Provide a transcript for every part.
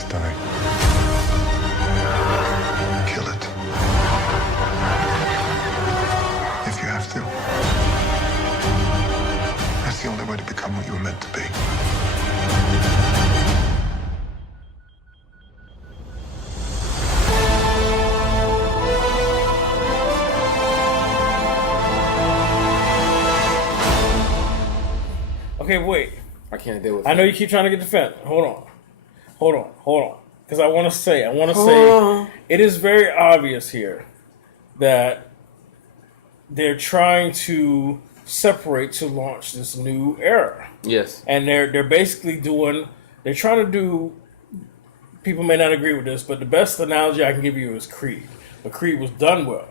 Last die. Kill it. If you have to. That's the only way to become what you were meant to be. Okay, wait. I can't deal with I know you keep trying to get defense. Hold on. Because I want to say, it is very obvious here that they're trying to separate to launch this new era. Yes. And they're basically they're trying to do, people may not agree with this, but the best analogy I can give you is Creed. But Creed was done well.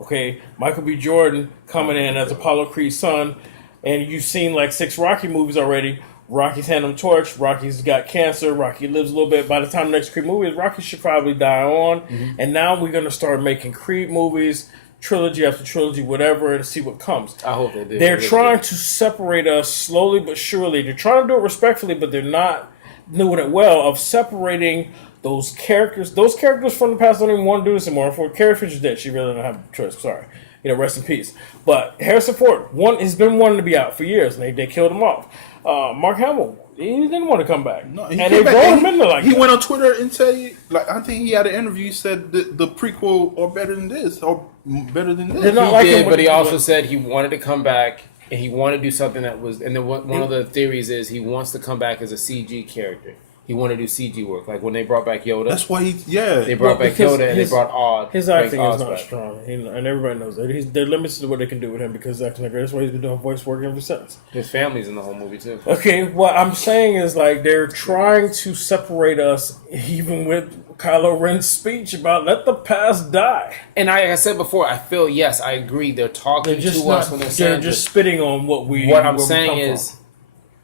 Okay, Michael B. Jordan coming in as Apollo Creed's son, and you've seen like 6 Rocky movies already. Rocky's handing him torch. Rocky's got cancer. Rocky lives a little bit. By the time the next Creed movie is, Rocky should probably die on. Mm-hmm. And now we're going to start making Creed movies, trilogy after trilogy, whatever, and see what comes. I hope they do. They're trying to separate us slowly but surely. They're trying to do it respectfully, but they're not doing it well, of separating those characters. Those characters from the past don't even want to do this anymore. For Carrie Fisher's dead. She really don't have a choice. Sorry. Rest in peace. But Harrison Ford, has been wanting to be out for years, and they killed him off. Mark Hamill, he didn't want to come back. No, and they rolled him into like he that. went on Twitter and said, I think he had an interview. He said the prequel are better than this, or better than this. He did, but he also said he wanted to come back, and he wanted to do something that was. And then one of the theories is he wants to come back as a CG character. He wanted to do CG work, like when they brought back Yoda. That's why they brought back Yoda and they brought Odd. His acting is not strong, and everybody knows that. They're limited to what they can do with him because he's acting like that's why he's been doing voice work ever since. His family's in the whole movie too. Okay, what I'm saying is like they're trying to separate us, even with Kylo Ren's speech about let the past die. And like I said before, I feel I agree. They're talking to us when they're just spitting on what we. What I'm saying is,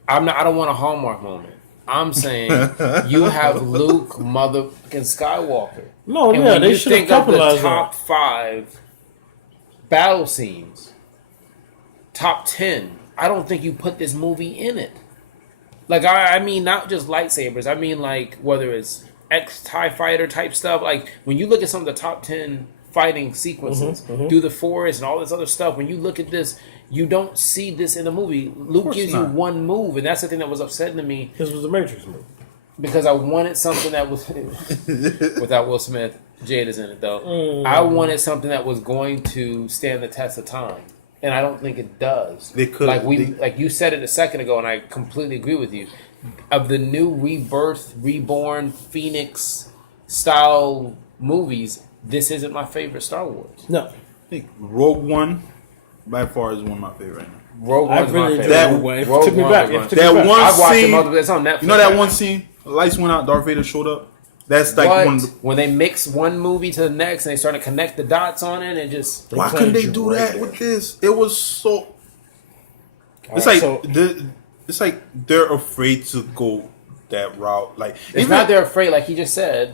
I don't want a Hallmark moment. I'm saying you have Luke motherfucking Skywalker. No, and when they should have capitalized the top 5 battle scenes, top 10. I don't think you put this movie in it. Like I mean, not just lightsabers. I mean, like whether it's TIE fighter type stuff. Like when you look at some of the top 10 fighting sequences through the forest and all this other stuff, when you look at this, you don't see this in the movie. Luke gives you one move, and that's the thing that was upsetting to me. This was the Matrix movie. Because I wanted something that was without Will Smith. Jade is in it though. I wanted something that was going to stand the test of time, and I don't think it does. They could like you said it a second ago, and I completely agree with you. Of the new Rebirth, Reborn, Phoenix style movies, this isn't my favorite Star Wars. No, I think Rogue One by far is one of my favorite right now. Rogue One's my favorite. It took me back. That one I've watched scene, it it's on Netflix. you know that one scene, lights went out, Darth Vader showed up. That's like one of the, when they mix one movie to the next and they start to connect the dots on it and just why couldn't they do that with this? It was so. It's it's like they're afraid to go that route. Like it's not they're afraid. Like he just said,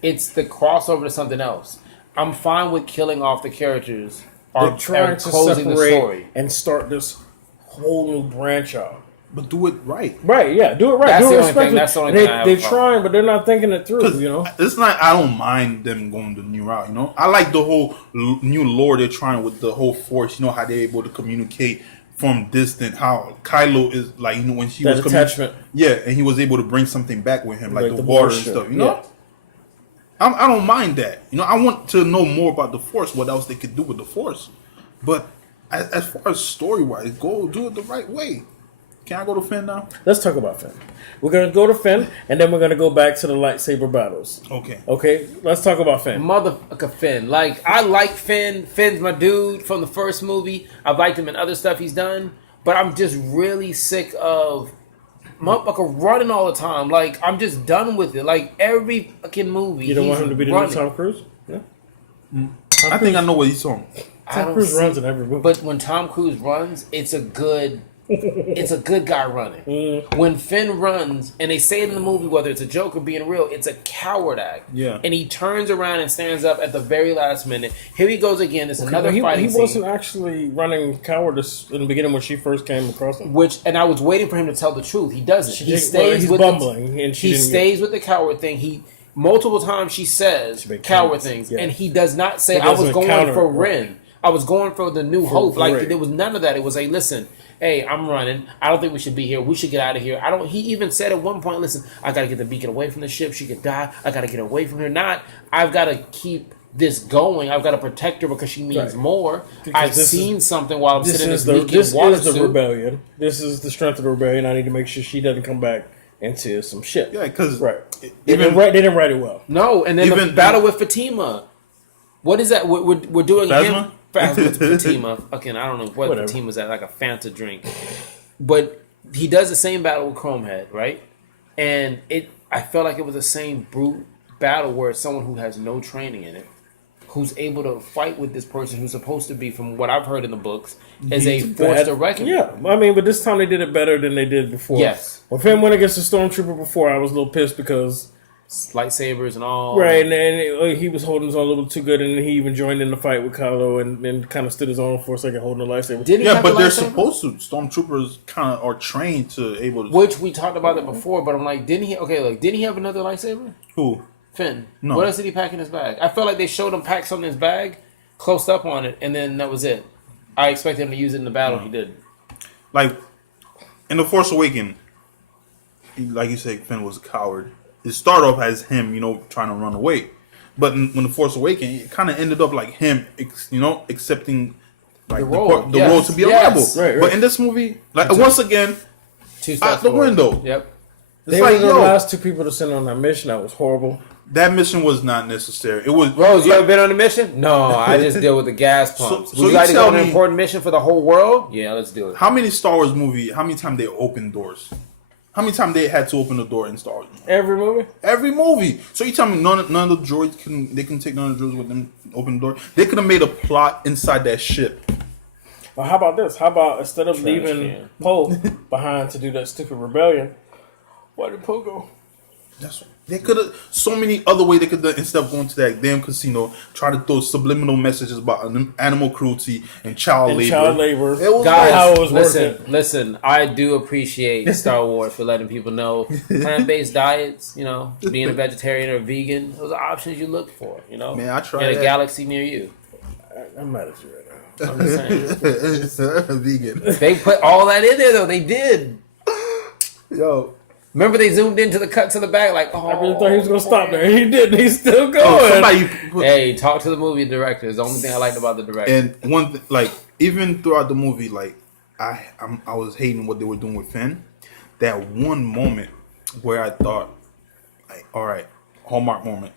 it's the crossover to something else. I'm fine with killing off the characters. They're trying to separate the story and start this whole new branch out. But do it right. Right, yeah. Do it right. That's do the it only thing. That's the only thing I have They're trying, but they're not thinking it through, you know? It's not, I don't mind them going the new route, you know? I like the whole new lore they're trying with the whole Force, you know, how they're able to communicate from distant, how Kylo is, like, you know, when she that was... attachment. Yeah, and he was able to bring something back with him, like the water and stuff, you know? Yeah. I don't mind that. You know, I want to know more about the Force, what else they could do with the Force. But as far as story-wise, go do it the right way. Can I go to Finn now? Let's talk about Finn. We're going to go to Finn, and then we're going to go back to the lightsaber battles. Okay. Okay, let's talk about Finn. Motherfucker Finn. Like, I like Finn. Finn's my dude from the first movie. I've liked him in other stuff he's done. But I'm just really sick of motherfucker running all the time. Like, I'm just done with it. Like, every fucking movie. You don't want him to be the new Tom Cruise? Yeah. I think I know what he's on. Tom Cruise runs in every movie. But when Tom Cruise runs, it's a good it's a good guy running. When Finn runs, and they say it in the movie, whether it's a joke or being real, it's a coward act. Yeah. And he turns around and stands up at the very last minute. Here he goes again. It's another fighting He wasn't scene. actually running cowardice in the beginning when she first came across him. And I was waiting for him to tell the truth. He doesn't. He He's stays with bumbling, and he stays with the coward thing. He multiple times she says coward things, and he does not say, "I was going for Ren. I was going for the New Hope." Like there was none of that. It was like, listen. Hey, I'm running. I don't think we should be here. We should get out of here. He even said at one point, listen, I got to get the beacon away from the ship. She could die. I got to get away from her. I've got to keep this going. I've got to protect her because she means more. I've seen something while I'm sitting in this beacon. This is the rebellion. This is the strength of the rebellion. I need to make sure she doesn't come back into some shit. Yeah, because they didn't write it well. No, and then the battle with Fatima. What is that? We're doing him. With Fatima. Again, I don't know what Fatima's at, like a Fanta drink. But he does the same battle with Chromehead, right? And I felt like it was the same brute battle where it's someone who has no training in it, who's able to fight with this person who's supposed to be, from what I've heard in the books, as a force to reckon with. Yeah, I mean, but this time they did it better than they did before. Yes. When Finn went against the Stormtrooper before, I was a little pissed because lightsabers and all. Right, and he was holding his own a little too good, and he even joined in the fight with Kylo and kind of stood his own for a second holding the lightsaber. But they're supposed to. Stormtroopers kind of are trained to able to. Which we talked about that before, but I'm like, didn't he have another lightsaber? Who? Finn. No. What else did he pack in his bag? I felt like they showed him pack something in his bag, closed up on it, and then that was it. I expected him to use it in the battle. He did. Like, in The Force Awakens, like you said, Finn was a coward. It started off as him, trying to run away. But when The Force Awakens, it kind of ended up like him, accepting like the role to be a rebel. Right. But in this movie, like once again, out the window. Yep. They were the last two people to send on that mission. That was horrible. That mission was not necessary. It was. Rose, you ever been on a mission? No, I just deal with the gas pump. Would you like to go on an important mission for the whole world? Yeah, let's do it. How many Star Wars movies? How many times they opened doors? How many times they had to open the door in Star Wars? Every movie. Every movie. So you tell me none of the droids can take none of the droids with them open the door? They could have made a plot inside that ship. Well, how about this? How about instead of leaving Poe behind to do that stupid rebellion, why did Poe go? They could have so many other ways they could have, instead of going to that damn casino, try to throw subliminal messages about animal cruelty and child labor. It was guys, listen. I do appreciate Star Wars for letting people know plant-based diets. Being a vegetarian or vegan, those are options you look for. Man, I tried in a galaxy near you. I'm mad at you right now. I'm just saying. It's vegan. They put all that in there though. They did. Yo. Remember they zoomed into the cut to the back like, I really thought he was going to stop there. He didn't. He's still going. Hey, talk to the movie director. It's the only thing I liked about the director. And one thing, like, even throughout the movie, like, I was hating what they were doing with Finn. That one moment where I thought, like, all right, Hallmark moment.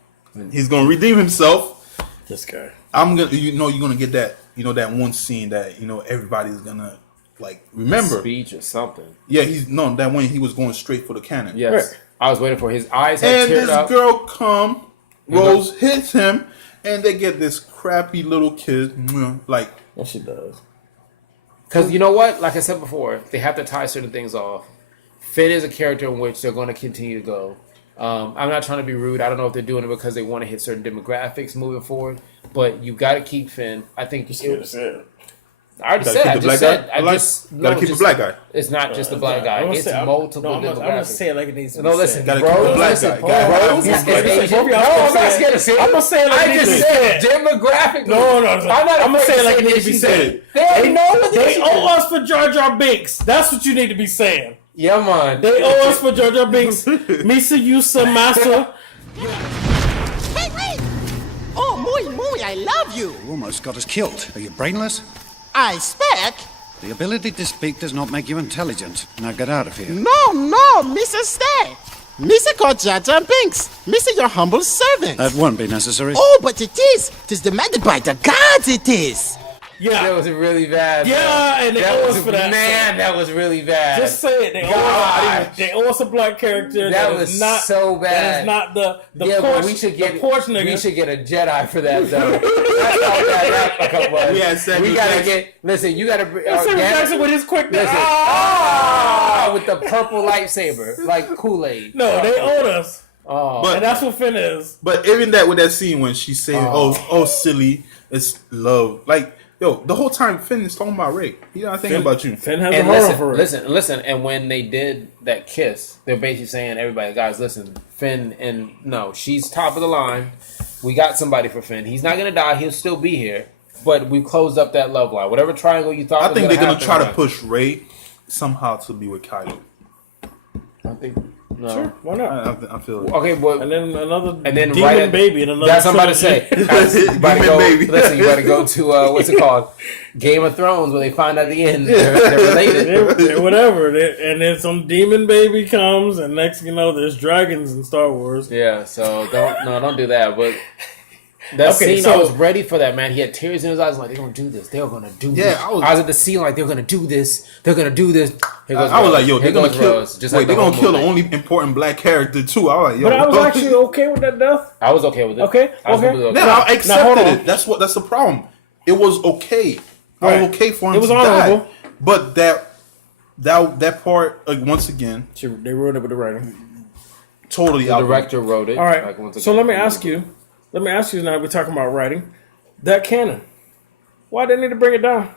He's going to redeem himself. This guy. You're going to get that, that one scene that, everybody's going to, like, remember. Speech or something. Yeah, that when he was going straight for the cannon. Yes. Right. I was waiting for his eyes had teared up. And this girl Rose hits him, and they get this crappy little kid. Like, what she does. Because you know what? Like I said before, they have to tie certain things off. Finn is a character in which they're going to continue to go. I'm not trying to be rude. I don't know if they're doing it because they want to hit certain demographics moving forward. But you got to keep Finn. I think you're scared to say it. I already said. Gotta keep the black guy. It's not just the black guy. It's multiple demographics. I'm gonna say it like it needs to be. No, listen, gotta keep the black guy. Rose is Asian. No, I'm not scared to say it. I'm gonna say it like it needs to be said. Demographic. No. I'm gonna say it like it needs to be said. They owe us for Jar Jar Binks. That's what you need to be saying. Yeah, man. They owe us for Jar Jar Binks. Misa, Yusa, Masa. Hey, wait! Oh, muy, I love you. You almost got us killed. Are you brainless? I speak. The ability to speak does not make you intelligent. Now get out of here. No, Mr. Stay. Mr. called Jar Jar Binks. Mr. your humble servant. That won't be necessary. Oh, but it is. 'Tis demanded by the gods, it is. Yeah. That was really bad. Yeah, and they that owe was us for that. Man, that was really bad. Just say it. They owe us a black character. That was not, so bad. That is not the yeah, porch, but we should get the porch nigga. We should get a Jedi for that though. That's how bad that fuck was. We had Samuel We gotta Jackson. get. Listen, you gotta. Samuel Jackson with his quick. Listen, with the purple lightsaber, like Kool-Aid. No, they owed us. But And that's what Finn is. But even that with that scene when she said, "Oh, silly, it's love." Like, yo, the whole time Finn is talking about Rey. He's not thinking about you. Finn has a And horror for it. listen. And when they did that kiss, they're basically saying, "Everybody, guys, listen. Finn and no, she's top of the line. We got somebody for Finn. He's not gonna die. He'll still be here. But we closed up that love line. Whatever triangle you thought. I think they're gonna happen, try to right? push Rey somehow to be with Kylo. I think no. Sure, why not? I feel it. Okay, but And then another demon demon baby in another. That's what I'm about to say. You better go, Baby. listen, you better go to what's it called? Game of Thrones, where they find out at the end they're related. They're whatever. And then some demon baby comes, and next thing you know, there's dragons in Star Wars. Yeah, so don't do that. But that Okay, scene, so- I was ready for that, man. He had tears in his eyes, like they're gonna do this. They're gonna do this. I was at the scene, like they're gonna do this. They're gonna do this. Here goes I was Rose. like, yo, they're Here gonna goes kill. Rose. Just Wait, like they're the gonna whole kill the movie. only important black character too. I was like, yo, But I was actually okay with that death. I was okay with it. Okay, I was okay. completely Now I hold accepted on. it. That's the problem. It was okay. I Right. was okay for him It was to honorable. die. But that part, like, once again, They wrote it with the writing. totally The out. director wrote it. All right. Like, once So again. let me ask you. Now we're talking about writing. That canon. Why they need to bring it down?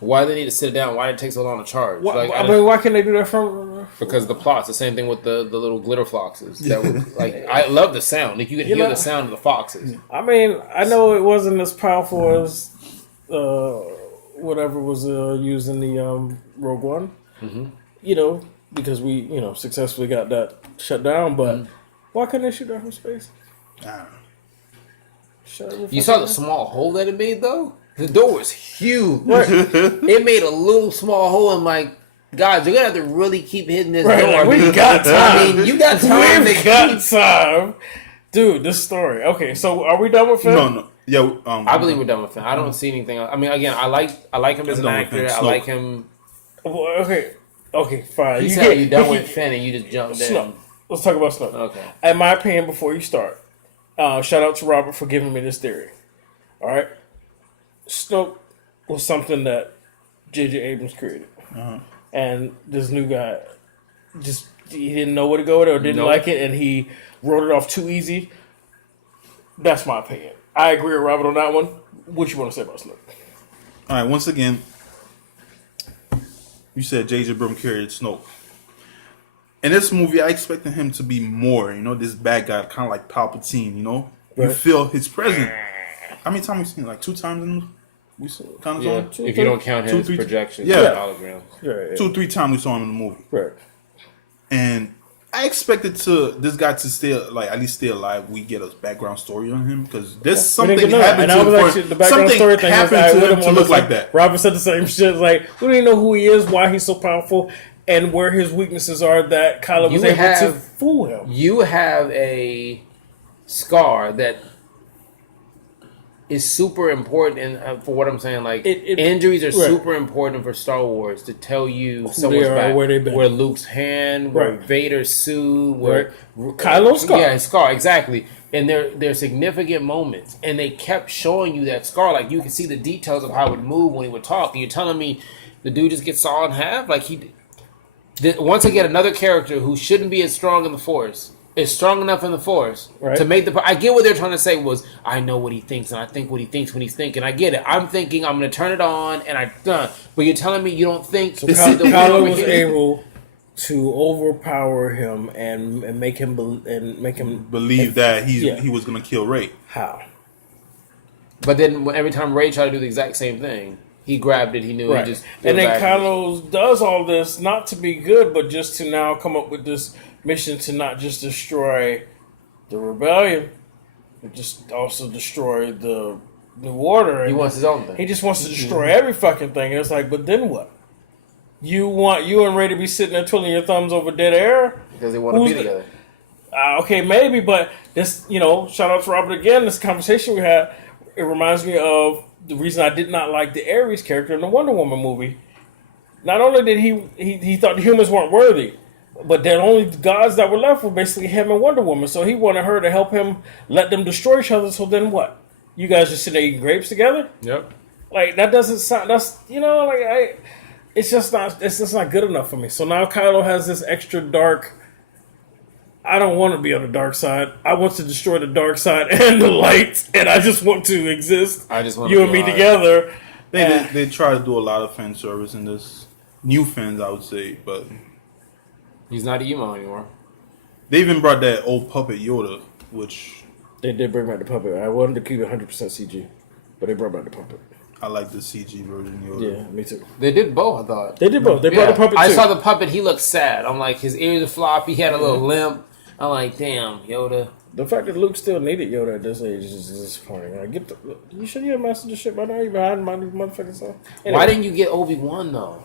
Why they need to sit down? Why did it take so long to charge? Why, Like, why can't they do that from? because the plot's the same thing with the little glitter foxes. That would, like, I love the sound. Like, you could hear know- the sound of the foxes. I mean, I know it wasn't as powerful as whatever was used in the Rogue One. Mm-hmm. You know, because we successfully got that shut down. But Mm-hmm. why couldn't they shoot that from space? I don't know. Shut it You saw the small hole that it made, though? The door was huge. Right. It made a little small hole. I'm like, guys, you're going to have to really keep hitting this Right, door. like, we got time. I mean, you got time to We've got keep... time. Dude, this story. Okay, so are we done with Finn? No. Yeah, I believe we're done with him. I don't see anything else. I mean, again, I like him as I'm an done with actor. Finn. I Snoke. like him. Well, okay, fine. You said you're done with Finn and you just jumped in. Snoke. Let's talk about Snoke. Okay. In my opinion, before you start, shout out to Robert for giving me this theory. All right, Snoke was something that J.J. Abrams created, and this new guy he didn't know where to go with it or didn't like it, and he wrote it off too easy. That's my opinion. I agree with Robert on that one. What you want to say about Snoke? All right, once again, you said J.J. Abrams carried Snoke. In this movie, I expected him to be more, this bad guy, kind of like Palpatine, You Right. feel his presence. How many times we seen it? Like 2 times in we saw kind of Yeah, saw him? if you don't count his 2-3 projections, Yeah. holograms. Right, 2-3 times we saw him in the movie. right. And I expected this guy to at least stay alive. We get a background story on him because there's We something didn't get none. happened And I to was him. actually the background Something story thing was happened I to wouldn't him to want look like that. Robert said the same shit. Like we don't even know who he is, why he's so powerful, and where his weaknesses are that Kylo was You able to have- fool him. You have a scar that is super important, and for what I'm saying, like injuries are right. super important for Star Wars to tell you someone's they are, back. where they've been. Where Luke's hand, where Right. Vader's suit, where Kylo's scar. Yeah, his scar, exactly. And they're significant moments, and they kept showing you that scar. Like you can see the details of how it would move when he would talk. And you're telling me the dude just gets sawed in half? Like once again, another character who shouldn't be as strong in the Force is strong enough in the Force Right. to make the. I get what they're trying to say was I know what he thinks and I think what he thinks when he's thinking. I get it. I'm thinking I'm going to turn it on and I done. But you're telling me you don't think Kylo was able to overpower him and make him Believe that Yeah. he was going to kill Rey. how. But then every time Rey tried to do the exact same thing, he grabbed it. He knew. Right. He just And then backwards. Kylo does all this not to be good, but just to now come up with this mission to not just destroy the rebellion, but just also destroy the New Order. He And wants his own thing. he just wants to destroy every fucking thing. And it's like, but then what? You want you and Ray to be sitting there twiddling your thumbs over dead air? Because they want to Who's be the- together. Okay, maybe, but this, shout out to Robert again. This conversation we had, it reminds me of the reason I did not like the Ares character in the Wonder Woman movie. Not only did he thought the humans weren't worthy, but the only gods that were left were basically him and Wonder Woman. So he wanted her to help him let them destroy each other. So then what? You guys just sit there eating grapes together? Yep. Like that doesn't sound. That's it's just not good enough for me. So now Kylo has this extra dark. I don't want to be on the dark side. I want to destroy the dark side and the light, and I just want to exist. I just want you and me together. They try to do a lot of fan service in this. New fans, I would say, but he's not emo anymore. They even brought that old puppet Yoda, which They did bring back the puppet. I wanted to keep it 100% CG, but they brought back the puppet. I like the CG version Yoda. Yeah, me too. They did both, I thought. They did both. They brought the puppet too. I saw the puppet. He looked sad. I'm like, his ears are floppy. He had a little limp. I'm like, damn, Yoda. The fact that Luke still needed Yoda at this age is disappointing. Like, you should have mastered this shit by now. You behind my motherfucking self. Anyway. Why didn't you get Obi-Wan though?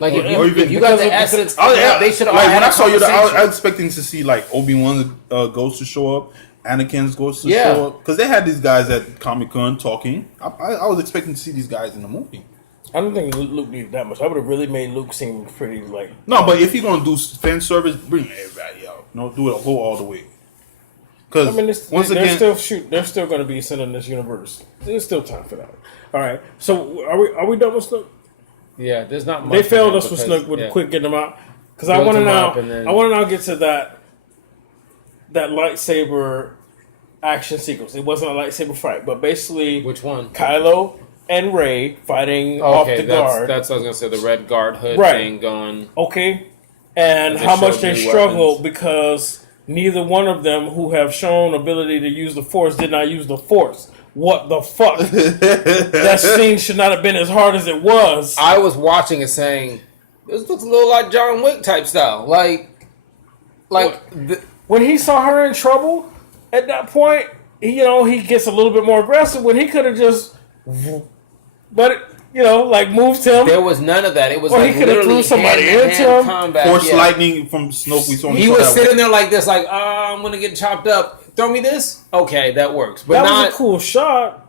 Like Or if you got the essence, they should have. Like when I saw Yoda, I was expecting to see like Obi-Wan's ghost to show up, Anakin's ghost to show up, because they had these guys at Comic-Con talking. I was expecting to see these guys in the movie. I don't think Luke needed that much. I would have really made Luke seem pretty like. No, but if you're gonna do fan service, bring everybody out. No, do it, go all the way. Because they're still going to be sent in this universe. There's still time for that. All right. So are we done with Snoke? Yeah, there's not much. They failed us with Snoke with quick getting them out. Because I want to now get to that lightsaber action sequence. It wasn't a lightsaber fight, but basically, which one? Kylo and Rey fighting off the guard. That's what I was gonna say. The red guard hood thing going. Okay, and how much they struggled because neither one of them who have shown ability to use the Force did not use the Force. What the fuck? That scene should not have been as hard as it was. I was watching it saying, this looks a little like John Wick type style. When he saw her in trouble, at that point, he gets a little bit more aggressive when he could have just, moved him. There was none of that. It was he could have threw somebody into him. Combat. Force lightning from Snoke. He was sitting there like this, like, I'm going to get chopped up. Throw me this? Okay, that works. But that was a cool shot.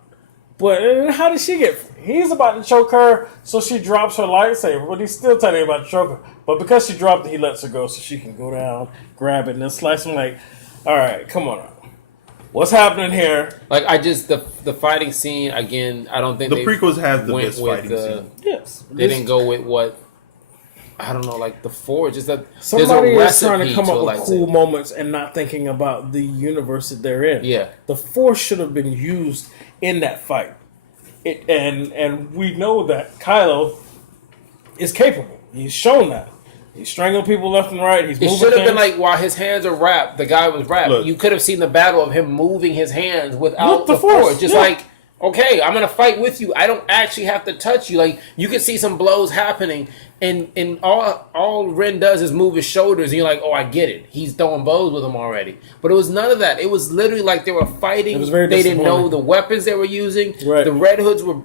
But how did she get... He's about to choke her, so she drops her lightsaber. But he's still telling her about to choke her. But because she dropped it, he lets her go so she can go down, grab it, and then slice him like, all right, come on now. What's happening here? Like, the fighting scene, again, I don't think the prequels have the best fighting scene. Yes. They didn't go with what... I don't know, like the Forge. Just that somebody is trying to come up with cool moments and not thinking about the universe that they're in. Yeah, the Force should have been used in that fight. And we know that Kylo is capable. He's shown that. He's strangling people left and right. It should have been like while his hands are wrapped, the guy was wrapped. Look, you could have seen the battle of him moving his hands without the Force. Just like, okay, I'm gonna fight with you. I don't actually have to touch you. Like you can see some blows happening, and all Ren does is move his shoulders, and you're like, oh, I get it. He's throwing blows with him already. But it was none of that. It was literally like they were fighting. It was very they didn't know the weapons they were using. Right. The Red Hoods were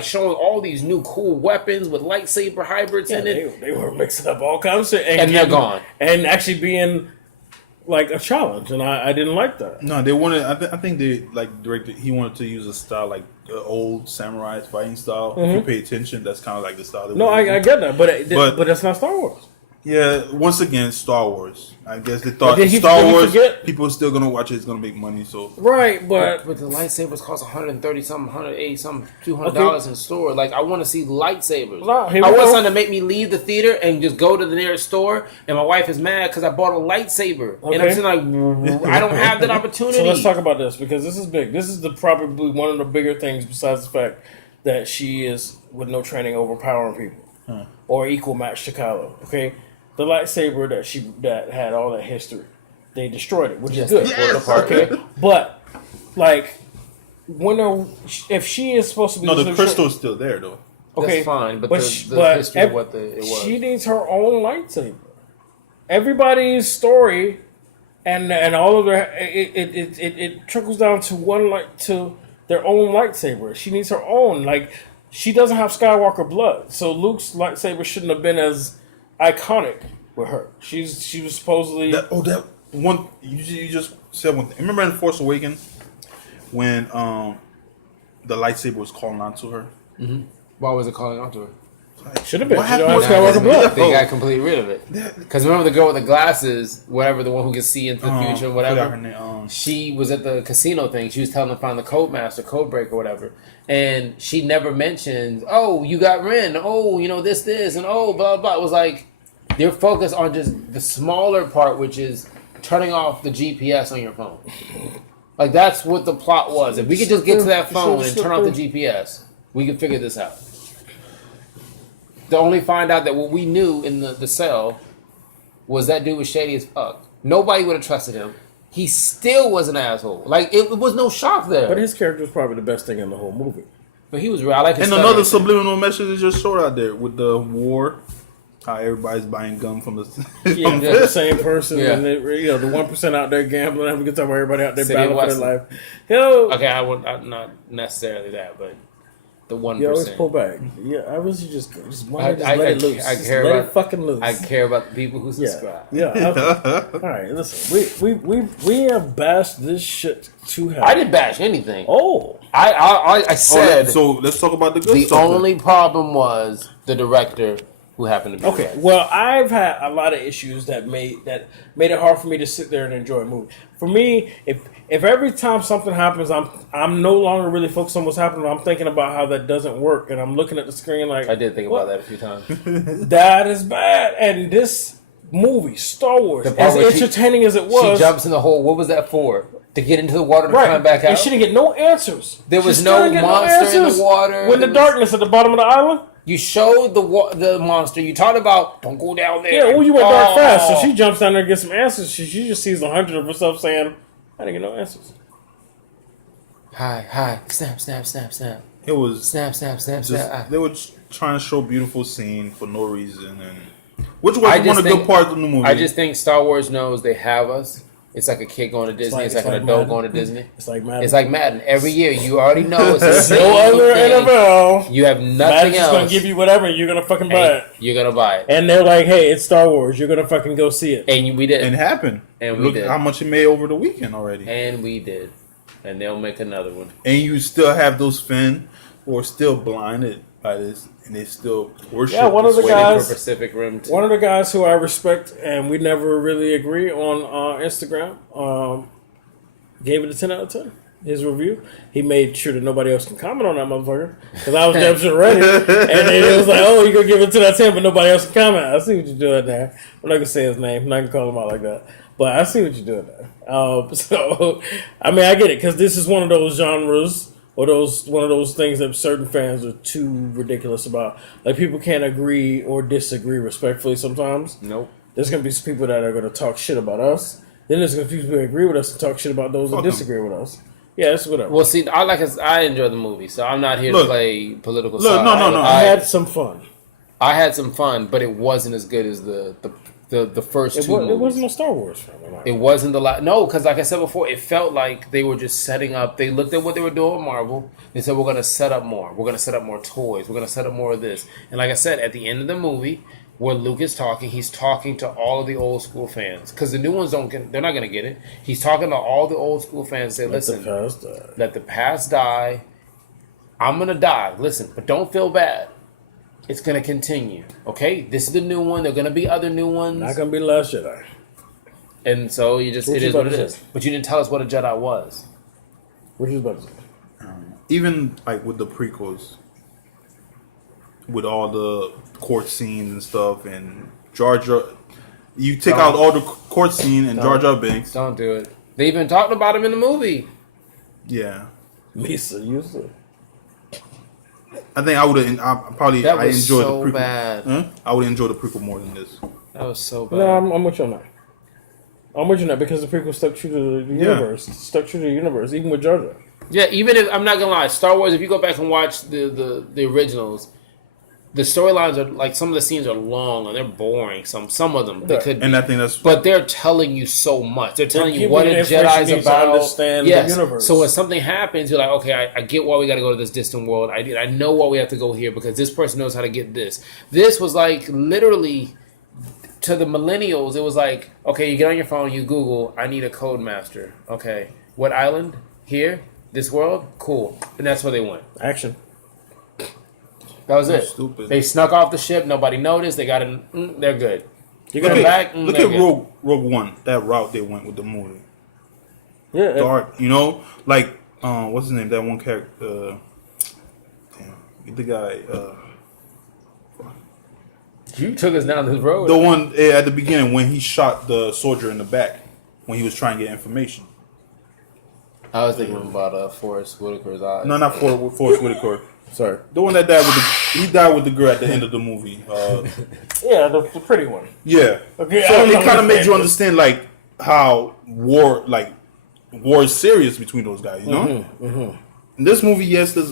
showing all these new cool weapons with lightsaber hybrids in it. They were mixing up all kinds of shit, and they're gone. And actually being like a challenge, and I didn't like that. No, they wanted. I think they directed. He wanted to use a style like the old samurai fighting style. If you pay attention, that's kind of like the style. No, I get that, but that's not Star Wars. Yeah, once again, Star Wars. I guess they thought Star Wars people are still gonna watch it. It's gonna make money. So right, but the lightsabers cost $130 something, $180 something, $200 in store. Like I want to see lightsabers. I want something to make me leave the theater and just go to the nearest store. And my wife is mad because I bought a lightsaber, and I'm saying like I don't have that opportunity. So let's talk about this because this is big. This is probably one of the bigger things besides the fact that she is with no training overpowering people or equal match to Kylo. Okay. The lightsaber that had all that history, they destroyed it, which is good. Yes. Okay, but like if she is supposed to be the crystal's still there though. Okay, that's fine, but the history of what it was. She needs her own lightsaber. Everybody's story and all of their it trickles down to to their own lightsaber. She needs her own. Like she doesn't have Skywalker blood, so Luke's lightsaber shouldn't have been as iconic with her. She was supposedly that one. You just said one thing. Remember in Force Awakens when the lightsaber was calling out to her. Why was it calling out to her? Should have been. What She don't happened have with Skywalker blood. They got completely rid of it. Because remember the girl with the glasses, whatever, the one who can see into the future and Forgot her whatever. name. She was at the casino thing. She was telling them to find the code master, code breaker, whatever. And she never mentioned, oh, you got Ren. Oh, you know, this, and oh, blah, blah. It was like they're focused on just the smaller part, which is turning off the GPS on your phone. Like, that's what the plot was. If we could just get to that phone and turn off the GPS, we could figure this out. To only find out that what we knew in the cell was that dude was shady as fuck. Nobody would have trusted him. He still was an asshole. Like, it was no shock there. But his character was probably the best thing in the whole movie. But he was real. I like his And another stutter. subliminal message is just showed out there with the war. How everybody's buying gum from the Yeah, they're the same person, Yeah. and they, you know, the 1% out there gambling. Have a good time. Everybody out there City battling for West. their life. Yo, Okay, not necessarily that, but the 1%. you always pull back. Yeah, I wish you just why not just let it loose. I Just care let about it fucking loose. I care about the people who Yeah, subscribe. yeah. Okay. All right, listen. We have bashed this shit too heavy. I didn't bash anything. Oh, I said so let's talk about the good the stuff. then. only problem was the director who happened to be okay. right. Well, I've had a lot of issues that made it hard for me to sit there and enjoy a movie. For me, if every time something happens, I'm no longer really focused on what's happening. I'm thinking about how that doesn't work, and I'm looking at the screen like I did think what? about that a few times. That is bad. And this movie, Star Wars, The part as where she- entertaining as it was, She jumps in the hole. What was that for? To get into the water to right, climb back out? and she didn't get no answers. There She was still no didn't get monster in the answers. water. When the There was- darkness at the bottom of the island. You showed the monster. You talked about don't go down there. Yeah, you went dark fast. So Oh. she jumps down there and gets some answers. She just sees 100 of herself saying, I didn't get no answers. Hi, snap. It was Snap. just, they were trying to show beautiful scene for no reason, and which was I one just of the good think- parts of the movie. I just think Star Wars knows they have us. It's like a kid going to Disney. It's like an adult Madden. going to Disney. It's like Madden. It's like Madden. Every year, you already know it's the same no other thing. NFL. You have nothing Madden's just else. going to give you whatever and you're going to fucking buy Hey, it. you're gonna buy it, And they're like, hey, it's Star Wars. You're going to fucking go see it. and we did, and it happened. And we Look did. how much it made over the weekend already. and we did, and they'll make another one. And you still have those fans who are still blinded by this, and they still worship. Yeah, one of the this guys- Waiting Guys, for Pacific Rim 2. One of the guys who I respect and we never really agree on Instagram gave it a 10 out of 10. His review. He made sure that nobody else can comment on that motherfucker. Because I was damn sure ready. And then it was like, oh, you're going to give it 10 out of 10, but nobody else can comment. I see what you're doing there. I'm not going to say his name. I'm not going to call him out like that. But I see what you're doing there. So, I mean, I get it. Because this is one of those genres or one of those things that certain fans are too ridiculous about. Like, people can't agree or disagree respectfully sometimes. Nope. There's going to be some people that are going to talk shit about us. Then there's going to be people who agree with us and talk shit about those that Fuck 'em. disagree with us. Yeah, it's whatever. Well, see, I enjoy the movie, so I'm not here to Look. play political Look, side. no. I had some fun. I had some fun, but it wasn't as good as the first two movies. It wasn't a Star Wars film. It wasn't the last. No, because like I said before, it felt like they were just setting up. They looked at what they were doing with Marvel. They said, we're going to set up more. We're going to set up more toys. We're going to set up more of this. And like I said, at the end of the movie, where Luke is talking, he's talking to all of the old school fans. Because the new ones they're not going to get it. He's talking to all the old school fans. Say, listen, let the past die. I'm going to die. Listen, but don't feel bad. It's going to continue. Okay? This is the new one. There are going to be other new ones. Not going to be the Last Jedi. And so it is what it is. But you didn't tell us what a Jedi was. What you about to say? Even like with the prequels, with all the court scenes and stuff, and Jar Jar, you take out all the court scene and Jar Jar Binks. Don't do it. They even talked about him in the movie. Yeah, Misa, you said. I think I would have. That I was enjoyed so the prequel. bad. Huh? I would enjoy the prequel more than this. That was so bad. No, I'm with you on that. I'm with you on that because the prequel stuck true to the universe. Stuck true to the universe, even with Jar Jar. Yeah, even if I'm not gonna lie, Star Wars. If you go back and watch the originals, the storylines are like some of the scenes are long and they're boring. Some of them they Right. could, And be. I think that's. But they're telling you so much. They're telling you giving what you a the information Jedi's you need to about. understand the Yes. universe. So when something happens, you're like, okay, I get why we got to go to this distant world. I know why we have to go here because this person knows how to get this. This was like literally to the millennials. It was like, okay, you get on your phone, you Google, I need a code master. Okay, what island? Here. this world, cool. And that's where they went. Action. That was it. Stupid. They snuck off the ship. Nobody noticed. They got in. They're good. You Look come at, back. look they're at good. Rogue One. That route they went with the movie. Yeah. Dark, you know, like what's his name? That one character. Damn, the guy. You took us down this road. The one at the beginning when he shot the soldier in the back when he was trying to get information. I was thinking about Forrest Whitaker's eyes. No, not Forrest Whitaker. Sorry. The one that died with he died with the girl at the end of the movie. Yeah, the pretty one. Yeah. Okay, So it kind of made made you understand like how war is serious between those guys. You know. In this movie, yes, they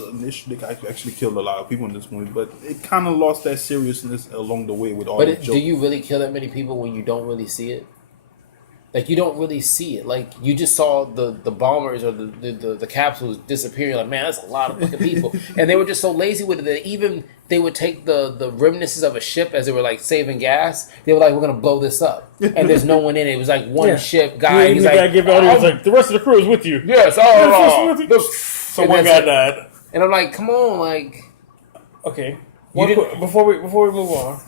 actually killed a lot of people in this movie, but it kind of lost that seriousness along the way with all the jokes. Do you really kill that many people when you don't really see it? Like, you don't really see it. Like, you just saw the bombers or the capsules disappearing. Like, man, that's a lot of fucking people. And they were just so lazy with it that even they would take the remnants of a ship as they were, like, saving gas. They were like, we're going to blow this up. And there's no one in it. It was like one ship guy. He's like, the rest of the crew is with you. Yes, So one guy died. And I'm like, come on, like... Okay. Before we move on,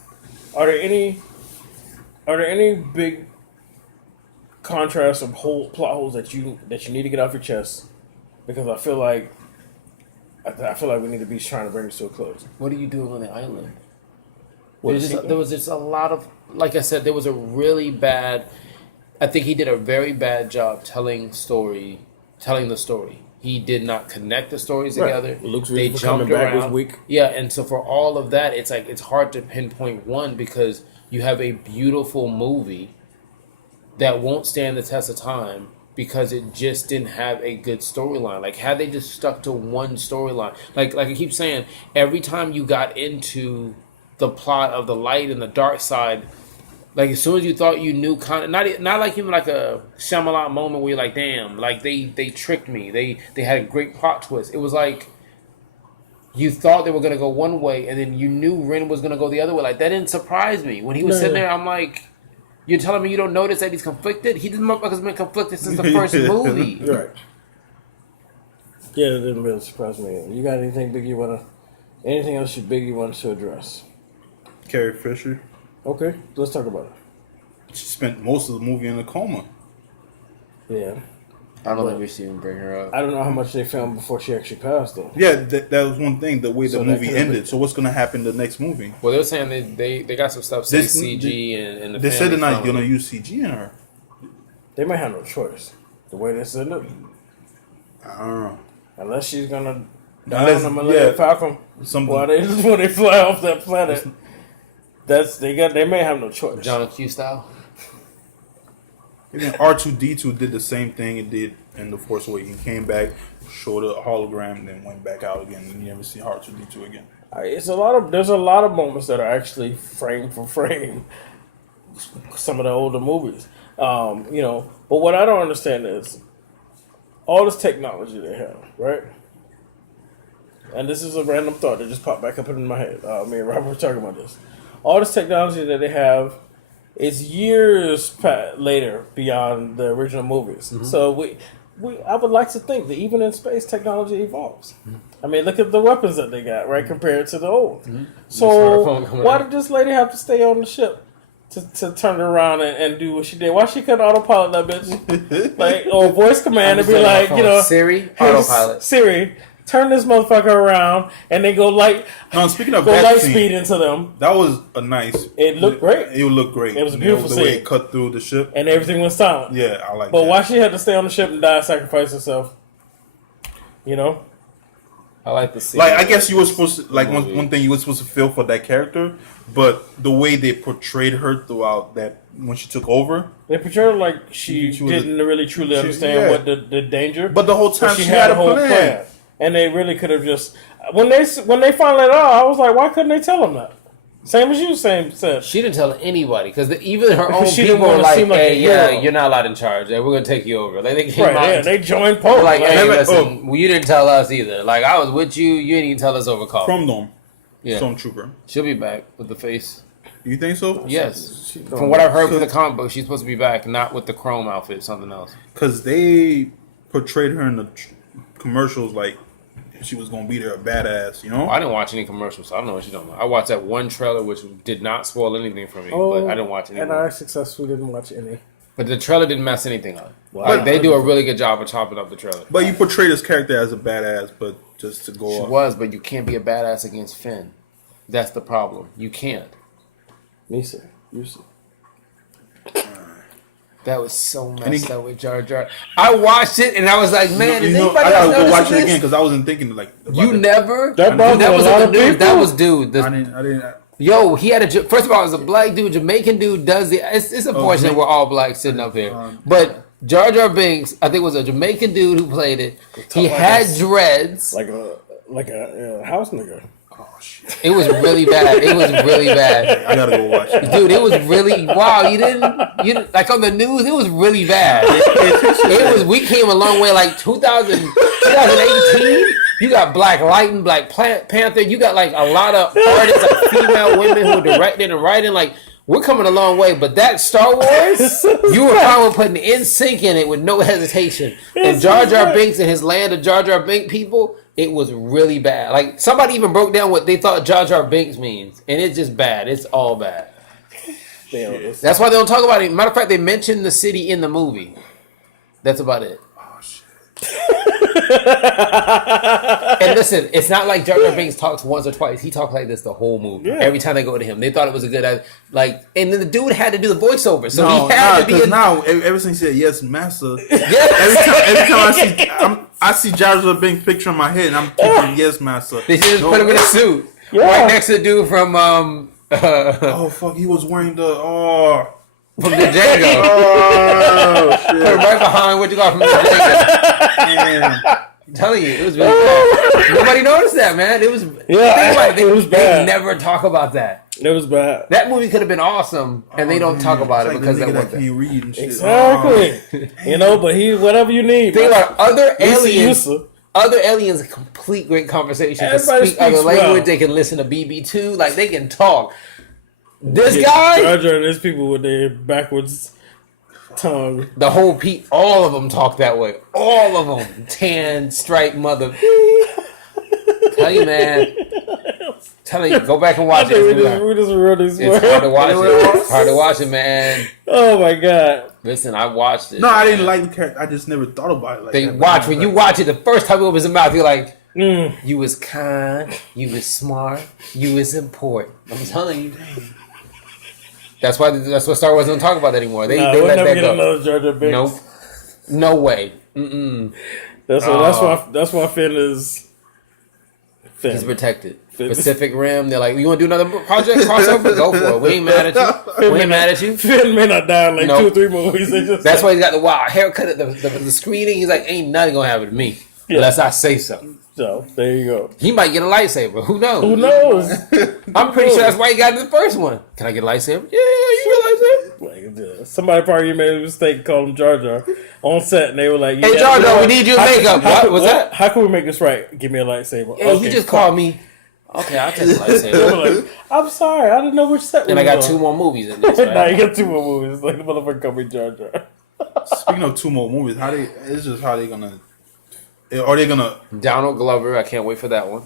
are there any big contrasts or plot holes that you need to get off your chest? Because I feel like we need to be trying to bring this to a close. What are you doing on the island? What, There was just a lot of... Like I said, there was a really bad... I think he did a very bad job telling the story. He did not connect the stories together. Luke's they coming jumped back around. this week. Yeah, and so for all of that, it's like it's hard to pinpoint one because you have a beautiful movie that won't stand the test of time because it just didn't have a good storyline. Like, had they just stuck to one storyline, like I keep saying, every time you got into the plot of the light and the dark side. Like, as soon as you thought you knew, kind of not like even like a Shyamalan moment where you're like, damn, like they tricked me. They had a great plot twist. It was like you thought they were gonna go one way, and then you knew Ren was gonna go the other way. Like, that didn't surprise me when he was sitting there. I'm like, you're telling me you don't notice that he's conflicted? He didn't look like he's been conflicted since the first movie. Right. Yeah, it didn't really surprise me. You got anything big you wanna? Anything else you want to address? Carrie Fisher. Okay, let's talk about it. She spent most of the movie in a coma. Yeah. I don't think we should even bring her up. I don't know how much they filmed before she actually passed, though. Yeah, that was one thing, the way the So that movie could've ended. been- So what's going to happen in the next movie? Well, they're saying they got some stuff, say This- CG and the They said they're not family going to use CG in her. They might have no choice. The way they said it. I don't know. Unless she's going to die Unless- on the Millennium yeah. Falcon. Something. When they fly off that planet. They may have no choice. John Q style. Even R2D2 did the same thing it did in The Force Awakens. Came back, showed a hologram, then went back out again. And you never see R2D2 again. There's a lot of moments that are actually frame for frame. Some of the older movies, but what I don't understand is all this technology they have, right? And this is a random thought that just popped back up in my head. Me and Robert were talking about this. All this technology that they have is years later beyond the original movies. Mm-hmm. So I would like to think that even in space, technology evolves. Mm-hmm. I mean, look at the weapons that they got, right, compared to the old. Mm-hmm. So why did this lady have to stay on the ship to turn around and do what she did? Why she couldn't autopilot that bitch? or voice command and be like, Siri, hey, autopilot. Siri, turn this motherfucker around, and then go light. No, speaking of go that light scene, speed into them. That was a nice. It looked great. It looked great. It was a beautiful the way scene. it cut through the ship, and everything went silent. Yeah, I like. But that. why she had to stay on the ship and die, sacrifice herself? I like the scene. Like, I guess you were supposed to one thing you were supposed to feel for that character, but the way they portrayed her throughout that when she took over, they portrayed her like she didn't really truly understand what the danger. But the whole time she had a whole plan. and they really could have just when they finally let out, I was like, why couldn't they tell them that? Same as you said. She didn't tell anybody because even her own she people didn't were wanna like, seem like "Hey, a yeah, hero. you're not allowed in charge. We're gonna take you over." Like they came out, Yeah, they joined Pope. like, "Hey, listen, oh. you didn't tell us either. Like I was with you, you didn't even tell us over call." Chrome Dome, yeah, Stormtrooper. She'll be back with the face. You think so? Yes. From what I've heard from the comic book, she's supposed to be back, not with the chrome outfit, something else. Because they portrayed her in the commercials like she was gonna be there a badass, you know. I didn't watch any commercials, so I don't know what you don't know. I watched that one trailer, which did not spoil anything for me, but I didn't watch any. And I successfully didn't watch any. But the trailer didn't mess anything up. Wow. Like they do a really good job of chopping up the trailer. But you portray this character as a badass, but just to go She off. was, but you can't be a badass against Finn. That's the problem. You can't. Misa, you see. That was so messed up with Jar Jar. I watched it and I was like, man, You is know, anybody I gotta else go watch noticing it again this? because I wasn't thinking like. about You that. never. That bothered That was a lot on of the news. people. That was dude. I didn't. Yo, he had a. First of all, it was a black dude, Jamaican dude. Does the? It's unfortunate Jamaican. we're all black sitting up here, but Jar Jar Binks, I think it was a Jamaican dude who played it. He had dreads. Like a house nigga. Oh shit! It was really bad. It was really bad. I gotta go watch it. Dude, it was really wow. You didn't like on the news. It was really bad. It was. We came a long way. Like 2018. You got Black Lightning, Black Panther. You got like a lot of artists, like female women who are directing and writing. Like we're coming a long way. But that Star Wars, you were fine with putting NSYNC in it with no hesitation. And Jar Jar Binks and his land of Jar Jar Binks people, it was really bad. Like somebody even broke down what they thought Jar Jar Binks means, and it's just bad. It's all bad. That's why they don't talk about it. Matter of fact, they mentioned the city in the movie. That's about it. Oh shit! And listen, it's not like Jar Jar Binks talks once or twice. He talks like this the whole movie. Yeah. Every time they go to him, they thought it was a good idea. Like, and then the dude had to do the voiceover, so he had to be. Now ever since he said yes, master. Yes. Every time I see Jar Jar Binks picture in my head, and I'm thinking yes, master. They should just put him in a suit, right next to the dude from Oh fuck! He was wearing the from the Django. Oh shit! Put him right behind what you got from the Django. Damn. I'm telling you, it was really bad. Nobody noticed that, man. It was think about it. It was They bad. never talk about that. It was bad. That movie could have been awesome, and they don't talk about it because that that nigga wasn't. can't read and shit. Exactly. You know, but he whatever you need. Think man. about other aliens. Yusa. Other aliens, complete great conversation. Can Everybody speak other speaks language. well. They can listen to BB2. Like they can talk. This Yeah, guy, Jar Jar and his people with their backwards tongue. the whole all of them talk that way. All of them, tan, striped mother. Tell you, man. Tell you, go back and watch it. We just wrote these It's hard to watch it. It's hard to watch it, man. Oh my god. Listen, I watched it. No, I didn't like the character. I just never thought about it like They that. watch when you watch it. The first time it opens his mouth, you're like, "You was kind, you was smart, you was important." I'm telling you. That's why Star Wars don't talk about that anymore. They We'll let never that get go. another Jar Jar Binks. Nope. No way. Mm-mm. That's why Finn is Finn. He's protected. Finn. Pacific Rim. They're like, you want to do another project crossover? Go for it. We ain't mad at you. We ain't mad at you. Finn may not die in like Nope. 2 or 3 movies. They just That's why he's got the wild haircut at the screening. He's like, ain't nothing gonna happen to me unless I say so. So there you go. He might get a lightsaber. Who knows? Who knows? I'm pretty sure that's why he got in the first one. Can I get a lightsaber? Yeah, you get a lightsaber. Like, somebody probably made a mistake and called him Jar Jar on set, and they were like, Hey, Jar Jar, we need your makeup. What was that? How can we make this right? Give me a lightsaber. Yeah, he just called me. Okay, I'll take the They lightsaber. were like, I'm sorry, I didn't know which set. And we I got was 2 on. more movies in this. Now Right? you got 2 more movies. Like the motherfucker called me Jar Jar. Speaking of 2 more movies, it's just how they gonna. Are they gonna? Donald Glover, I can't wait for that one.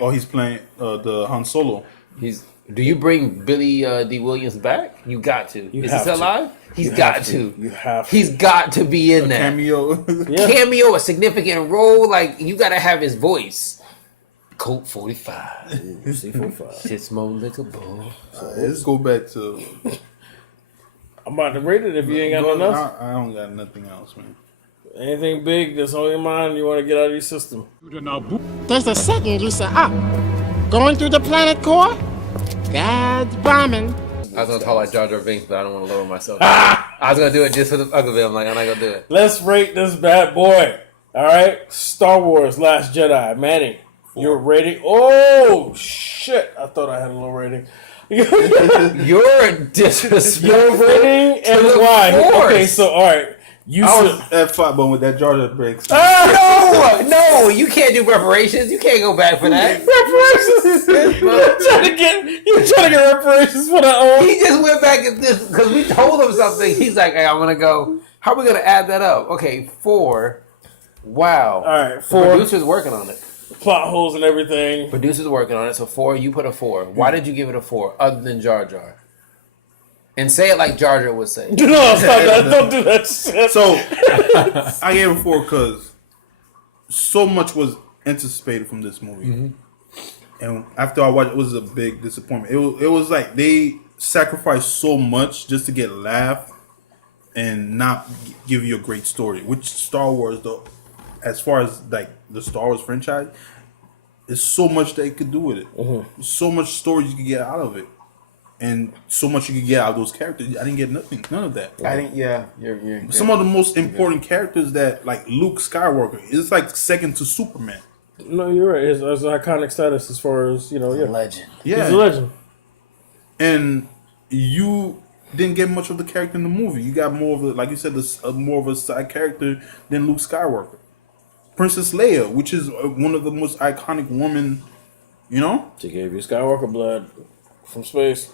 Oh, he's playing the Han Solo. Do you bring Billy D. Williams back? You got to. Is he have still to. alive? He's You got have to. You have to. He's got to be in that Cameo. Yeah. cameo, a significant role. Like you got to have his voice. Colt 45. C45. Shit smoke liquor bull. Let's go back to. I'm about to rate it if you ain't got nothing else. I don't got nothing else, man. Anything big that's on your mind you want to get out of your system. There's a second Yusa up. Going through the planet core? That's bombing. I was gonna call like Jar Jar Binks, but I don't want to lower myself. I was gonna do it just for the fuck of it. I'm like, I'm not gonna do it. Let's rate this bad boy. All right, Star Wars: Last Jedi. Manny, your rating? Oh shit! I thought I had a low rating. You're disrespectful. Your rating and the why? Force. Okay, so all right, you I should. was at 5, but with that Jar Jar Binks. No, you can't do reparations. You can't go back for that. Reparations. You're trying to get reparations for that old. He just went back at this because we told him something. He's like, hey, I'm gonna go. How are we gonna add that up? Okay, 4 Wow. All right, The 4. producer's working on it. Plot holes and everything. Producer's working on it. So 4, you put a 4. Why did you give it a 4 other than Jar Jar? And say it like Jar Jar would say. No, stop that. Don't do that shit. So I gave it 4 because so much was anticipated from this movie, and after I watched, it was a big disappointment. It was like they sacrificed so much just to get a laugh and not give you a great story. Which Star Wars, though, as far as like the Star Wars franchise, there's so much they could do with it. So much stories you could get out of it. And so much you could get out of those characters. I didn't get nothing, none of that. I think, you're Some of the most important characters that, like Luke Skywalker, is like second to Superman. No, you're right. It's an iconic status as far as, a legend. Yeah, he's a legend. and you didn't get much of the character in the movie. You got more of a, like you said, more of a side character than Luke Skywalker. Princess Leia, which is one of the most iconic women, She gave you Skywalker blood from space.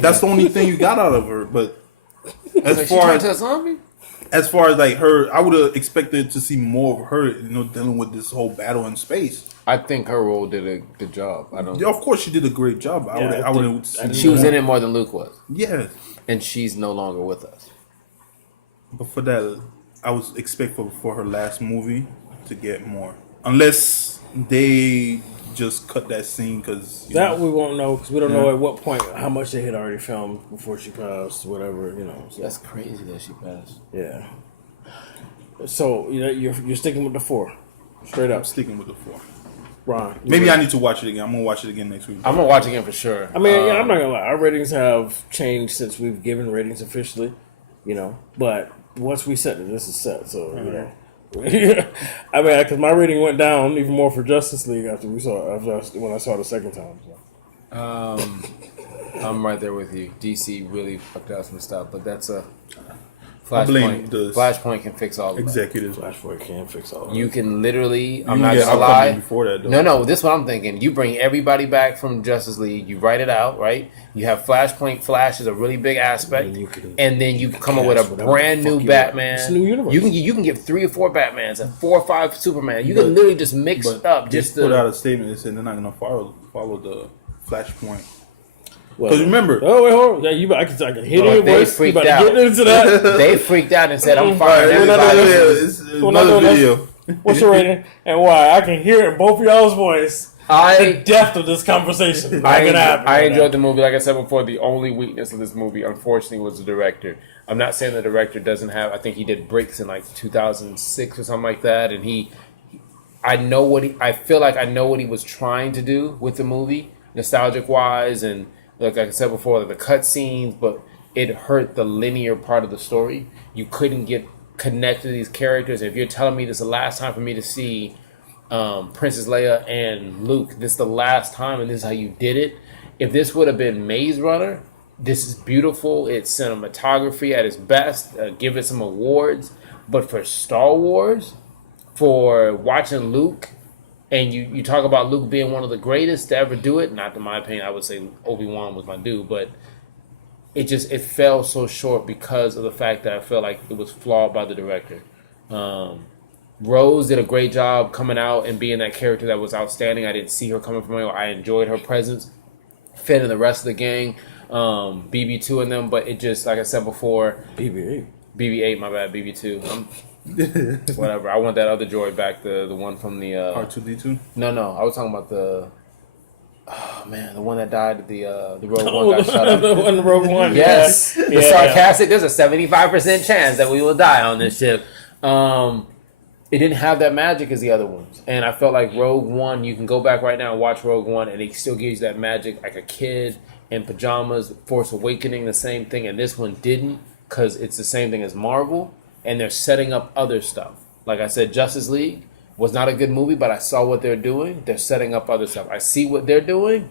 That's the only thing you got out of her. But as far as a zombie? as far as like her, I would have expected to see more of her, dealing with this whole battle in space. I think her role did a good job. Yeah, of course, she did a great job. I would have. She was in it more than Luke was. Yeah, And she's no longer with us. but for that, I was expecting for her last movie to get more, unless they just cut that scene because That we won't know because we don't know at what point how much they had already filmed before she passed, whatever. So. That's crazy that she passed. Yeah. So you're sticking with the 4, straight I'm up, sticking with the 4. Ron. Maybe I need to watch it again. I'm gonna watch it again next week. I'm gonna watch again for sure. I mean, I'm not gonna lie. Our ratings have changed since we've given ratings officially, But once we set it, this is set. So I mean, because my rating went down even more for Justice League when I saw it the second time. So. I'm right there with you. DC really fucked up some stuff, but that's a I blame Flashpoint. the Flashpoint can fix all of that. executives. Flashpoint can't fix all of You it. can literally. I'm You not get gonna outcome lie. before that, though. No. This is what I'm thinking. You bring everybody back from Justice League. You write it out, right? You have Flashpoint. Flash is a really big aspect, and then you come up with a cast whatever brand the new fuck you Batman. want. It's a new universe. You can get 3 or 4 Batmans and 4 or 5 Superman. You can literally just mix it up. Just put out to a statement that said they're not gonna follow the Flashpoint. Well, Because remember, oh wait, hold on. Yeah, I can hear Well, your they voice. You freaked about to out. get into that. they freaked out and said, "I'm Alright, firing we're not everybody." doing this. it's We're not another doing video. What's your rating and why? I can hear it in both of y'all's voice. The I depth of this conversation. Not gonna happen I right enjoyed now. the movie. Like I said before, the only weakness of this movie, unfortunately, was the director. I'm not saying the director doesn't have. I think he did Bricks in like 2006 or something like that, and I feel like I know what he was trying to do with the movie, nostalgic wise, and like I said before, the cut scenes, but it hurt the linear part of the story. You couldn't get connected to these characters. If you're telling me this is the last time for me to see Princess Leia and Luke, this is the last time, and this is how you did it. If this would have been Maze Runner, this is beautiful. It's cinematography at its best. Give it some awards. But for Star Wars, for watching Luke, and you talk about Luke being one of the greatest to ever do it. Not in my opinion, I would say Obi-Wan was my dude, but it fell so short because of the fact that I feel like it was flawed by the director. Rose did a great job coming out and being that character that was outstanding. I didn't see her coming from anywhere. I enjoyed her presence. Finn and the rest of the gang, BB2 and them, but it just, like I said before, BB8, my bad, BB2. Whatever. I want that other droid back, the one from the R2D2. No, I was talking about the one that died. The Rogue One got shot up. The one Rogue One. Yes, Yeah. the sarcastic. There's a 75% chance that we will die on this ship. It didn't have that magic as the other ones, and I felt like Rogue One. You can go back right now and watch Rogue One, and it still gives you that magic, like a kid in pajamas. Force Awakening, the same thing, and this one didn't, because it's the same thing as Marvel. And they're setting up other stuff. Like I said, Justice League was not a good movie, but I saw what they're doing. They're setting up other stuff. I see what they're doing.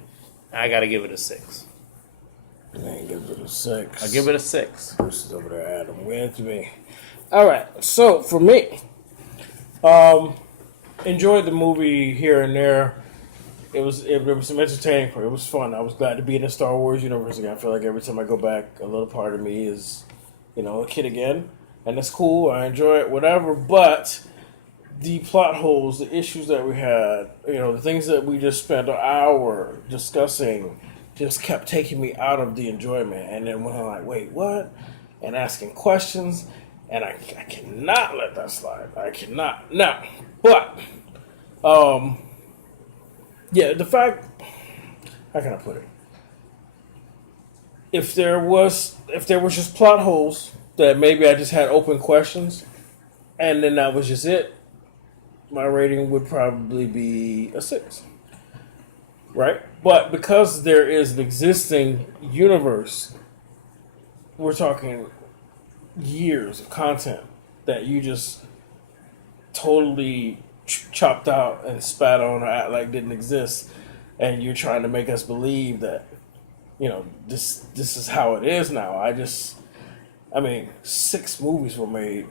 I got to give it a 6. Man, give it a 6. I give it a 6. Versus over there, Adam. Where's me? All right. So for me, enjoyed the movie here and there. It was some entertaining part. It was fun. I was glad to be in the Star Wars universe again. I feel like every time I go back, a little part of me is, a kid again. And it's cool. I enjoy it, whatever. But the plot holes, the issues that we had, the things that we just spent an hour discussing, just kept taking me out of the enjoyment. And then when I'm like, wait, what? And asking questions, and I cannot let that slide. I cannot. Now, but, yeah, the fact, how can I put it? If there was just plot holes that maybe I just had open questions, and then that was just it, my rating would probably be a 6. Right? But because there is an existing universe, we're talking years of content that you just totally chopped out and spat on or act like didn't exist, and you're trying to make us believe that, this is how it is now. I mean, 6 movies were made.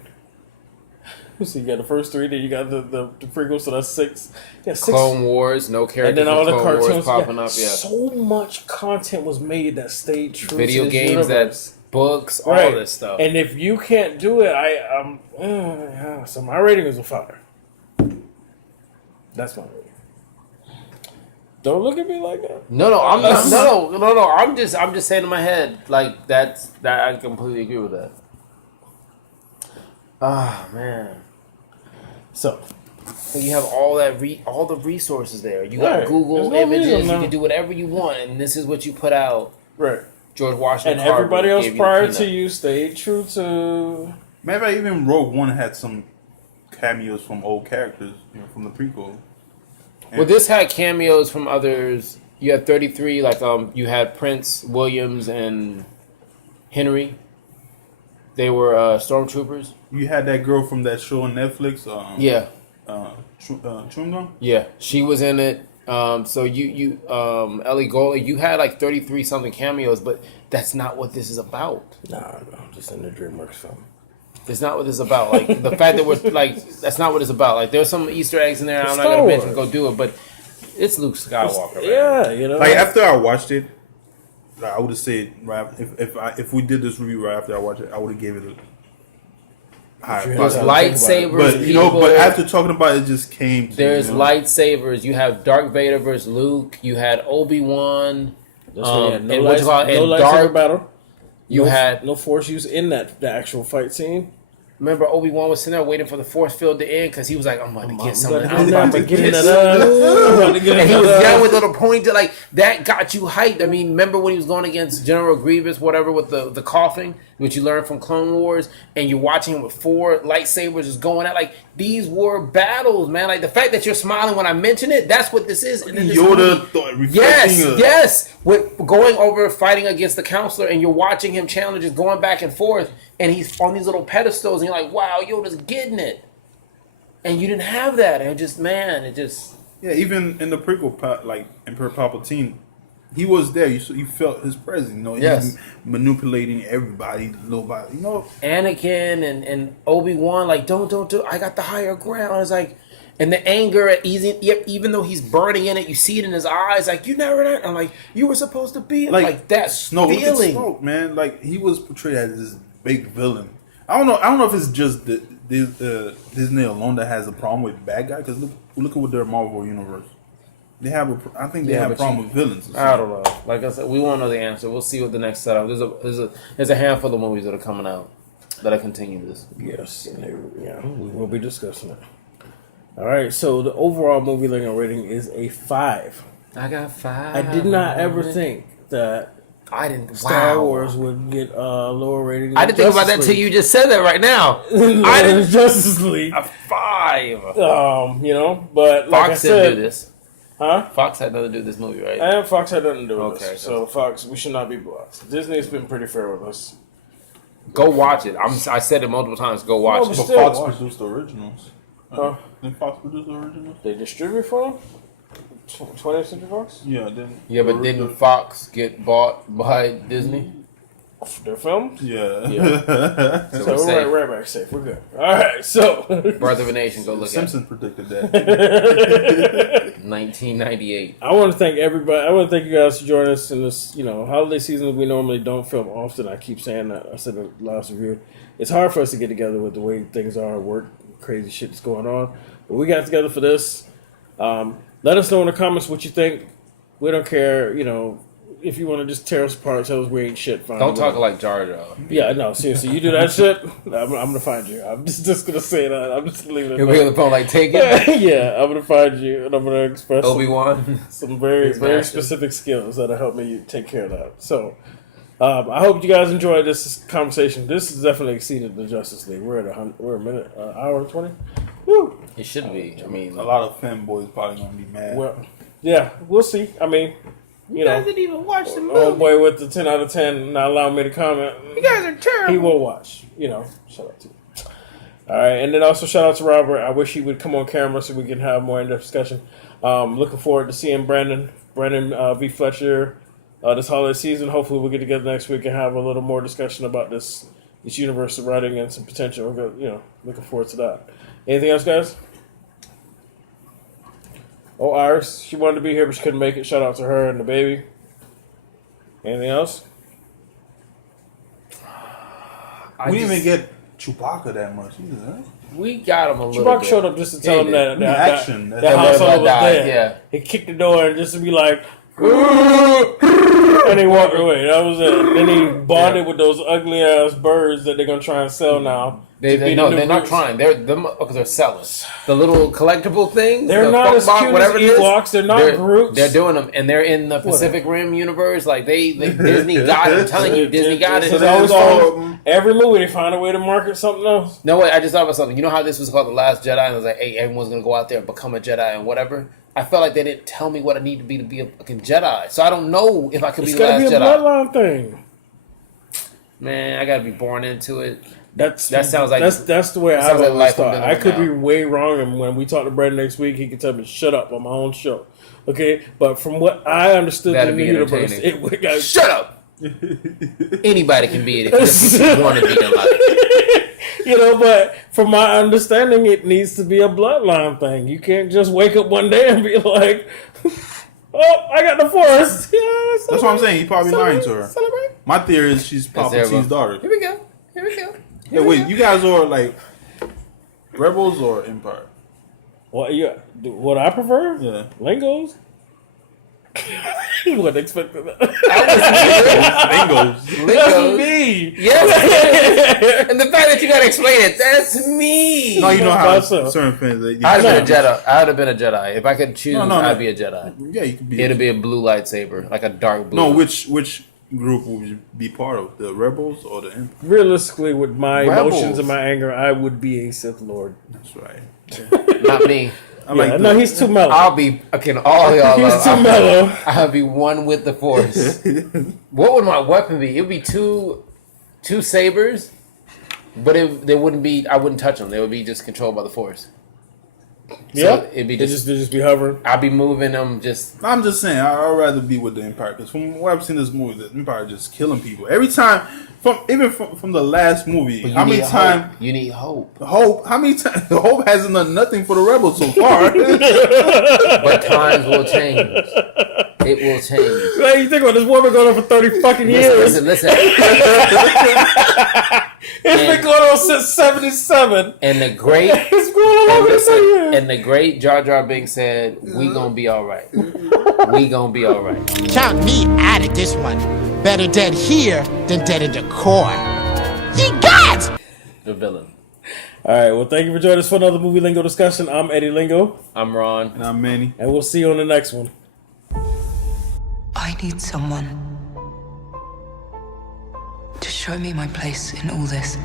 So you got the first 3, then you got the prequels, so that's 6. Yeah, 6. Clone Wars, no characters. And then all the Clone cartoons Wars popping up. Yeah, so much content was made that stayed true. Video to this games, universe. books, Right. all this stuff. And if you can't do it, so my rating is a 5. That's my rating. Don't look at me like that. No, I'm not. No. I'm just saying in my head, like that. I completely agree with that. Ah, man. So you have all the resources there. You got Right. Google There's no Images. reason, You no. can do whatever you want, and this is what you put out. right, George Washington and everybody Carver else gave you the prior peanut. to you stayed true to. Maybe even Rogue One had some cameos from old characters, from the prequel. Well, this had cameos from others. You had 33, like you had Prince Williams and Henry. They were stormtroopers. You had that girl from that show on Netflix. Yeah, Chunga. yeah, she was in it. So you Ellie Golding, you had like 33 something cameos, but that's not what this is about. Nah, just in the DreamWorks film. It's not what this is about. Like the fact that we're like, that's not what it's about. Like there's some Easter eggs in there. I'm not Star gonna Wars. mention. Go do it, but it's Luke Skywalker. Man. Yeah, Like after I watched it, like, I would have said right if we did this review right after I watched it, I would have gave it a higher. But Lightsabers, but after talking about it, just came. There's lightsabers. You have Darth Vader versus Luke. You had Obi-Wan. no and what you call it? And lightsaber Darth. battle. You had no force use in the actual fight scene. remember Obi-Wan was sitting there waiting for the force field to end because he was like, I'm about to get something. I'm I'm about about to to get get in that something. And he was young with little pointer, like that got you hyped. I mean, remember when he was going against General Grievous, whatever, with the coughing, which you learned from Clone Wars, and you're watching him with 4 lightsabers just going at like these were battles, man. Like the fact that you're smiling when I mention it, that's what this is. And then this Yoda movie- yes, with going over fighting against the counselor, and you're watching him challenge, just going back and forth, and he's on these little pedestals, and you're like, wow, Yoda's getting it. And you didn't have that, and Yeah, even in the prequel, like Emperor Palpatine, he was there. You felt his presence. Yes. He's manipulating everybody, nobody. Anakin and Obi-Wan, like, don't do. I got the higher ground. It's like, and the anger, even though he's burning in it, you see it in his eyes. Like, you never. I'm like, you were supposed to be like that. Snoke, look at feeling. Snoke, man. Like he was portrayed as this big villain. I don't know if it's just Disney alone that has a problem with bad guy. Because look at what their Marvel universe. They have I think they have a problem with villains. I don't know. Like I said, we won't know the answer. We'll see what the next setup. There's a handful of movies that are coming out that I continue this. Yes, we will be discussing it. All right, so the overall movie Lingo rating is a 5. I got 5. I did not ever think that I didn't. Star Wars would get a lower rating. I didn't think about that till you just said that right now. I didn't Justice League. A 5. But like Fox I said, didn't do this. Huh? Fox had nothing to do with this movie, right? And Fox had nothing to do with Okay, this. So Fox, we should not be blocked. Disney's been pretty fair with us. Go watch it. I said it multiple times. Go watch No, it. But Still Fox watch. produced the originals. Huh? Did Fox produce the originals? They distribute for them? 20th Century Fox? Yeah, then. Yeah, but didn't Fox get bought by Disney? Their films? Yeah. Yeah. So So we're safe. we're right back safe. We're good. All right, so. Birth of a Nation. Go look Simpsons predicted that. at it. 1998. I want to thank everybody. I want to thank you guys for joining us in this, holiday season. We normally don't film often. I keep saying that. I said in the last review. It's hard for us to get together with the way things are at work crazy shit that's going on. But we got together for this. Let us know in the comments what you think. We don't care, you know, if you want to just tear us apart, tell us we ain't shit. Fine. Don't talk like Jar Jar. Yeah, no, seriously, you do that shit, I'm gonna find you. I'm just gonna say that. I'm just leaving it. He'll be on the phone like, take it. Yeah, I'm gonna find you, and I'm gonna express Obi-Wan. some very specific skills that'll help me take care of that. So, I hope you guys enjoyed this conversation. This has definitely exceeded the Justice League. We're at we're a minute, hour and 20. Woo! It should be. I mean, A lot of fanboys probably gonna be mad. Well, yeah, we'll see. I mean, you know, didn't even watch the movie. old boy with the 10 out of 10 not allowing me to comment. You guys are terrible. He will watch. You know, shout out to you. All right, and then also shout out to Robert. I wish he would come on camera so we can have more in-depth discussion. Looking forward to seeing Brandon V. Fletcher this holiday season. Hopefully we'll get together next week and have a little more discussion about this universe of writing and some potential. You know, looking forward to that. Anything else, guys? Oh, Iris, she wanted to be here, but she couldn't make it. Shout out to her and the baby. Anything else? We didn't even get Chewbacca that much either, huh? We got him a little Chewbacca bit. showed up just to tell him that action. that That Han Solo was died, there. yeah. He kicked the door and just to be like, and he walked away. That was it. Then he bonded with those ugly ass birds that they're gonna try and sell now. They're not trying. They're selling the little collectible things. They're the not as Pokemon, cute whatever as it is. Ewoks. They're not Groots. They're doing them, and they're in the Pacific Rim universe. Like they Disney got it. I'm telling you, Disney got it. So they always every movie they find a way to market something else. No, wait, I just thought about something. You know how this was called The Last Jedi? And it was like, hey, everyone's going to go out there and become a Jedi and whatever. I felt like they didn't tell me what I need to be a fucking Jedi. So I don't know if I could be the Last Jedi. It's got to be a bloodline thing. Man, I got to be born into it. That sounds like that's the way I sounds like always life thought. I'm I living could now. be way wrong, and when we talk to Brandon next week, he can tell me shut up on my own show. Okay, but from what I understood That'd in the be universe, entertaining. it got Shut up! Anybody can be it if you just want to be in life. you know. But from my understanding, it needs to be a bloodline thing. You can't just wake up one day and be like, "Oh, I got the Force." Yeah, That's what I'm saying. He probably lying to her. Celebrate. My theory is she's Palpatine's daughter. Here we go. Yeah, wait, you guys are like Rebels or Empire? What I prefer? Yeah. Lingos. You wouldn't expect that. Lingos. That's me. Yes. And the fact that you got to explain it, that's me. No, you know how Myself. certain things. I'd have been a Jedi. I would have been a Jedi. If I could choose, I'd be a Jedi. Yeah, you could be. It'd be a blue lightsaber, like a dark blue. No, which group would you be part of? The Rebels or the Empire? Realistically, with my Rebels. emotions and my anger, I would be a Sith Lord. That's right. Not me. No, he's too mellow. I'll be all y'all. He's too mellow. I'll be one with the Force. What would my weapon be? It would be two sabers, but they wouldn't be. I wouldn't touch them. They would be just controlled by the Force. Yeah, it'd be they just be hovering. I'd be moving them. Just I'm just saying, I'd rather be with the Empire because from what I've seen in this movie, the Empire just killing people every time. From the last movie, how many times you need hope? Hope? How many times Hope hasn't done nothing for the Rebels so far? But times will change. It will change. Hey, you think about this woman going on for 30 fucking years? Listen. It's been going on since 77. And the great, It's going on over 30 years. and the great Jar Jar Binks said, "We gonna be all right. We gonna be all right." Count me out of this one. Better dead here than dead in the core. Ye gods! The villain. All right, well, thank you for joining us for another Movie Lingo discussion. I'm Eddie Lingo. I'm Ron. And I'm Manny. And we'll see you on the next one. I need someone to show me my place in all this.